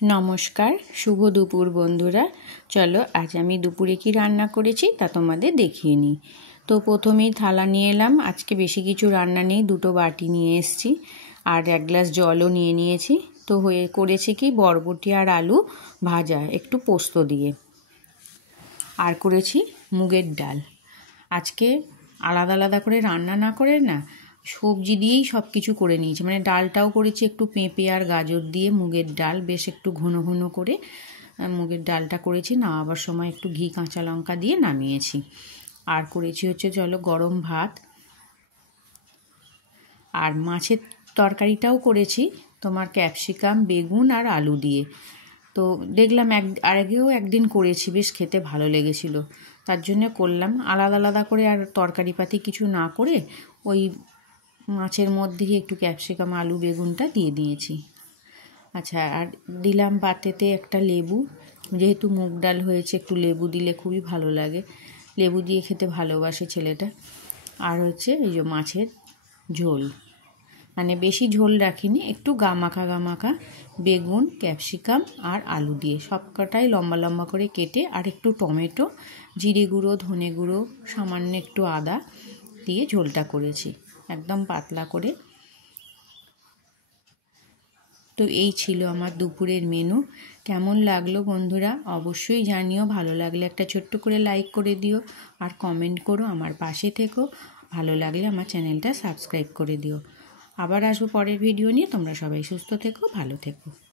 নমস্কার, শুভ দুপুর বন্ধুরা। চলো আজ আমি দুপুরে কি রান্না করেছি তা তোমাদের দেখিয়ে নিই। তো প্রথমেই থালা নিয়ে এলাম। আজকে বেশি কিছু রান্না নেই, দুটো বাটি নিয়ে এসেছি আর এক গ্লাস জলও নিয়ে নিয়েছি। তো করেছি কি বরবটি আর আলু ভাজা একটু পোস্ত দিয়ে, আর করেছি মুগের ডাল। আজকে আলাদা আলাদা করে রান্না না করে না, সবজি দিয়েই সব কিছু করে নিয়েছি। মানে ডালটাও করেছি একটু পেঁপে আর গাজর দিয়ে, মুগের ডাল বেশ একটু ঘন ঘন করে মুগের ডালটা করেছি। নামাবার সময় একটু ঘি কাঁচা লঙ্কা দিয়ে নামিয়েছি। আর করেছি হচ্ছে চলো গরম ভাত, আর মাছের তরকারিটাও করেছি তোমার ক্যাপসিকাম, বেগুন আর আলু দিয়ে। তো দেখলাম আগেও একদিন করেছি, বেশ খেতে ভালো লেগেছিল, তার জন্য করলাম। আলাদা আলাদা করে আর তরকারিপাতি কিছু না করে ওই মাছের মধ্যেই একটু ক্যাপসিকাম, আলু, বেগুনটা দিয়ে দিয়েছি। আচ্ছা, আর দিলাম পাতেতে একটা লেবু, যেহেতু মুগ ডাল হয়েছে একটু লেবু দিলে খুবই ভালো লাগে, লেবু দিয়ে খেতে ভালোবাসে ছেলেটা। আর হচ্ছে এই যে মাছের ঝোল, মানে বেশি ঝোল রাখিনি, একটু গামাখা গামাখা, বেগুন, ক্যাপসিকাম আর আলু দিয়ে সবকটাই লম্বা লম্বা করে কেটে, আর একটু টমেটো, জিরে গুঁড়ো, ধনে গুঁড়ো, সামান্য একটু আদা দিয়ে ঝোলটা করেছি একদম পাতলা করে। তো এই ছিল আমার দুপুরের মেনু। কেমন লাগলো বন্ধুরা অবশ্যই জানিও। ভালো লাগলে একটা ছোট্ট করে লাইক করে দিও আর কমেন্ট করো, আমার পাশে থেকো। ভালো লাগলে আমার চ্যানেলটা সাবস্ক্রাইব করে দিও। আবার আসবো পরের ভিডিও নিয়ে। তোমরা সবাই সুস্থ থেকো, ভালো থেকো।